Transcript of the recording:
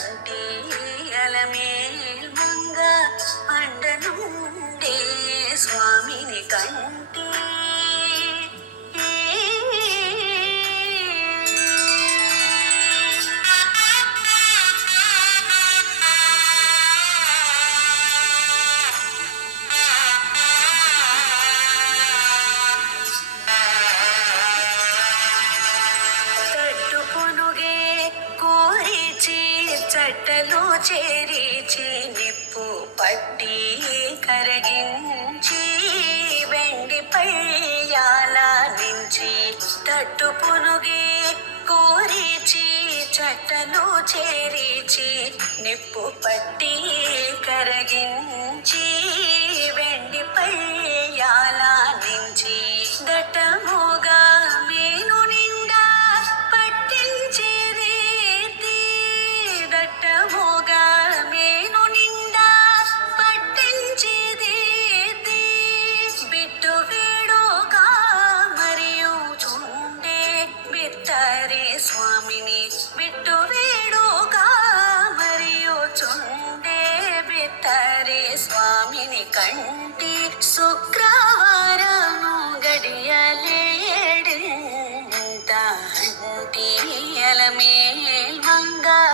కంటి అలమేల్ మంగ అండనుండే స్వామిని కంటి. చట్టలో చేరిచి నిప్పు పట్టి కరగించి వెండి పయ్యాల నుంచి తట్టు పునుగే కోరిచి చట్టలో చేరిచి నిప్పు పట్టి కరగించి వెండి పయ్యాల నుంచి దట్టముగా మేను నిండా పట్టించి దట్టముగా మేను నిండా పట్టించిది బిట్టు వేడుగా మరియు చుండే బిత్తరే స్వామిని బిట్టు వేడుగా మరియు చుండే బిత్తరే స్వామిని కంటి.